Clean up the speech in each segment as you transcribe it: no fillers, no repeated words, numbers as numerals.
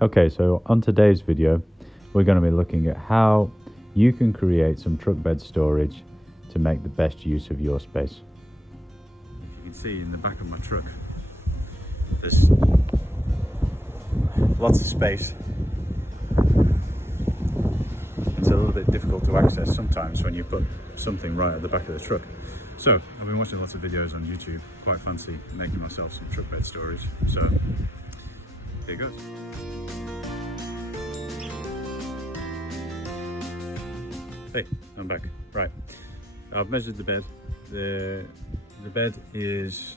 Okay, so on today's video, we're going to be looking at how you can create some truck bed storage to make the best use of your space. If you can see in the back of my truck, there's lots of space. It's a little bit difficult to access sometimes when you put something right at the back of the truck. So I've been watching lots of videos on YouTube, quite fancy making myself some truck bed storage. So here goes. Hey, I'm back. Right, I've measured the bed. The bed is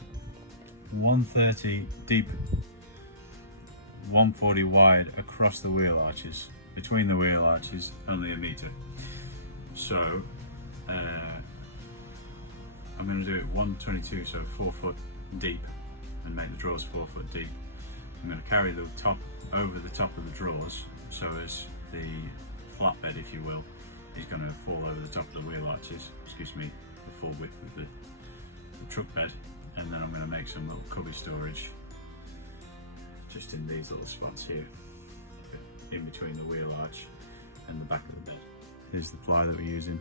130 deep, 140 wide across the wheel arches. Between the wheel arches, only a meter. So I'm going to do it 122, so 4 foot deep, and make the drawers 4 foot deep. I'm going to carry the top over the top of the drawers, so as the flatbed, if you will, is going to fall over the top of the wheel arches, excuse me, the full width of the truck bed. And then I'm going to make some little cubby storage just in these little spots here, in between the wheel arch and the back of the bed. Here's the ply that we're using.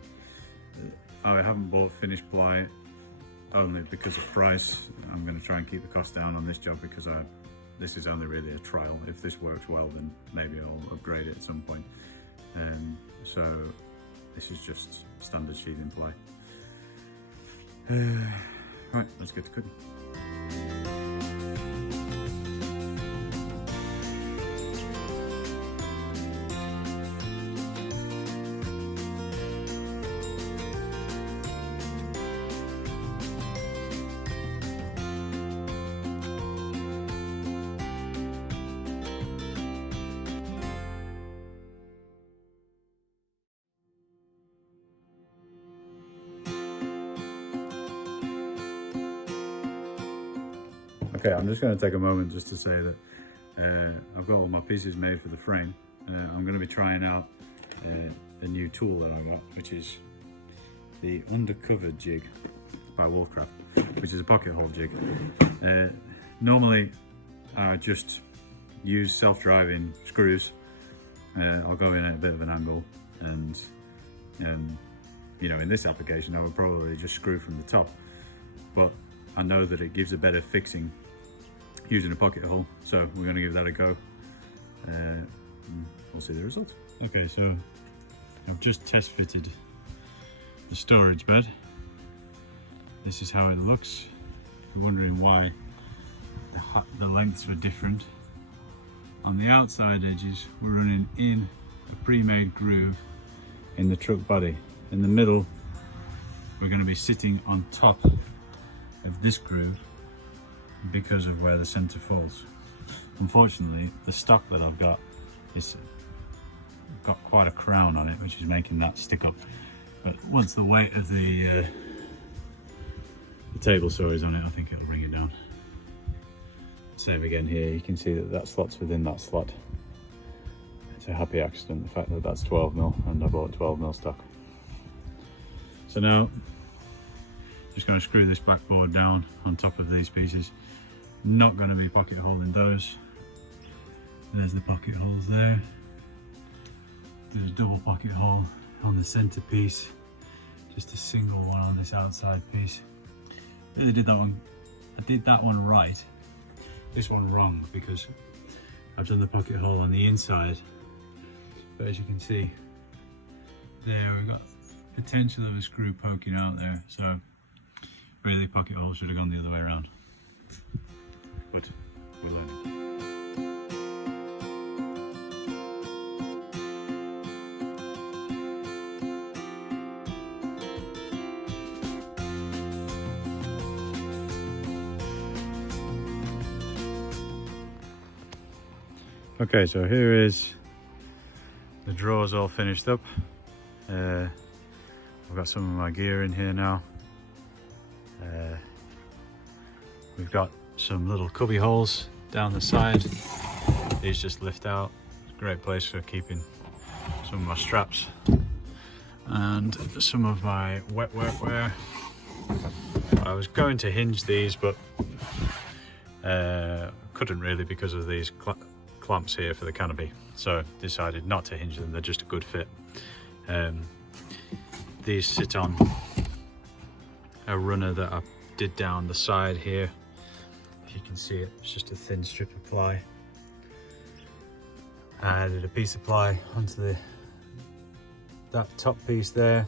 I haven't bought finished ply only because of price. I'm going to try and keep the cost down on this job because this is only really a trial. If this works well, then maybe I'll upgrade it at some point. So this is just standard sheathing ply. Right, let's get to cooking. Okay, I'm just going to take a moment just to say that I've got all my pieces made for the frame. I'm going to be trying out the new tool that I got, which is the Undercover Jig by Woolcraft, which is a pocket hole jig. Normally I just use self-driving screws. I'll go in at a bit of an angle, and you know, in this application I would probably just screw from the top, but I know that it gives a better fixing using a pocket hole, so we're going to give that a go. We'll see the results. Okay, so I've just test fitted the storage bed. This is how it looks. You're wondering why the lengths were different. On the outside edges, we're running in a pre-made groove in the truck body. In the middle, we're going to be sitting on top of this groove because of where the center falls. Unfortunately, the stock that I've got is got quite a crown on it, which is making that stick up. But once the weight of the table saw is on it, I think it'll bring it down. Same again here, you can see that slot's within that slot. It's a happy accident, the fact that that's 12mm and I bought 12mm stock. So now, just going to screw this backboard down on top of these pieces. Not going to be pocket holding those. There's the pocket holes there. There's a double pocket hole on the center piece. Just a single one on this outside piece. Really did that one. I did that one right. This one wrong because I've done the pocket hole on the inside. But as you can see, there we've got potential of a screw poking out there. So really, pocket hole should have gone the other way around. But we're learning. Okay, so here is the drawers all finished up. I've got some of my gear in here now. We've got some little cubby holes down the side. These just lift out. It's a great place for keeping some of my straps and some of my wet workwear. I was going to hinge these, but couldn't really because of these clamps here for the canopy, so decided not to hinge them. They're just a good fit. These sit on a runner that I did down the side here. If you can see it, it's just a thin strip of ply. I added a piece of ply onto that top piece there.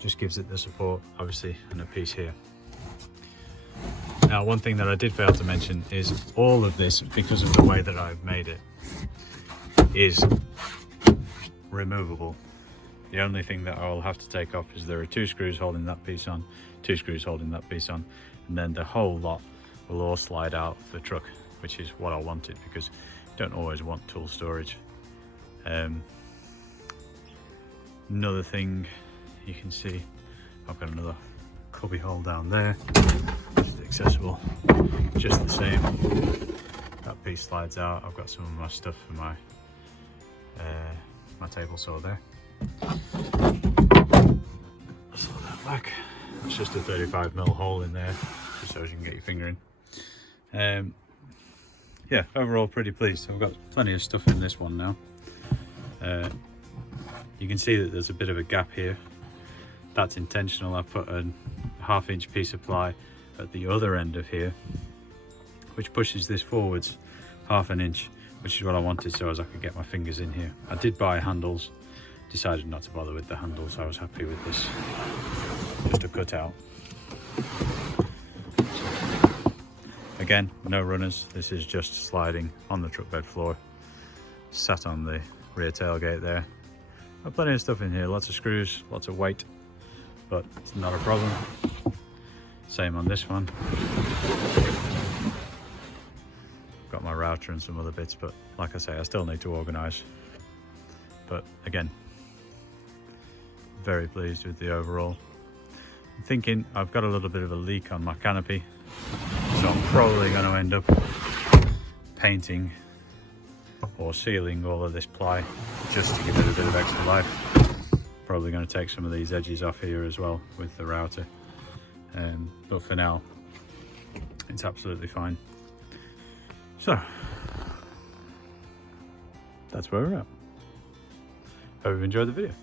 Just gives it the support, obviously, and a piece here. Now, one thing that I did fail to mention is all of this, because of the way that I've made it, is removable. The only thing that I'll have to take off is there are 2 screws holding that piece on, 2 screws holding that piece on, and then the whole lot will all slide out of the truck, which is what I wanted, because you don't always want tool storage. Another thing you can see, I've got another cubby hole down there, which is accessible just the same. That piece slides out. I've got some of my stuff for my my table saw there. Saw that back. It's just a 35mm hole in there, just so you can get your finger in. Yeah, overall pretty pleased. I've got plenty of stuff in this one now. You can see that there's a bit of a gap here. That's intentional. I put a 1/2 inch piece of ply at the other end of here, which pushes this forwards 1/2 inch, which is what I wanted, so as I could get my fingers in here. I did buy handles, decided not to bother with the handles. I was happy with this, just a cutout. Again, no runners. This is just sliding on the truck bed floor, sat on the rear tailgate there. Got plenty of stuff in here, lots of screws, lots of weight, but it's not a problem. Same on this one. Got my router and some other bits, but like I say, I still need to organise. But again, very pleased with the overall. I'm thinking I've got a little bit of a leak on my canopy, so I'm probably going to end up painting or sealing all of this ply just to give it a bit of extra life. Probably going to take some of these edges off here as well with the router, but for now it's absolutely fine. So that's where we're at. Hope you've enjoyed the video.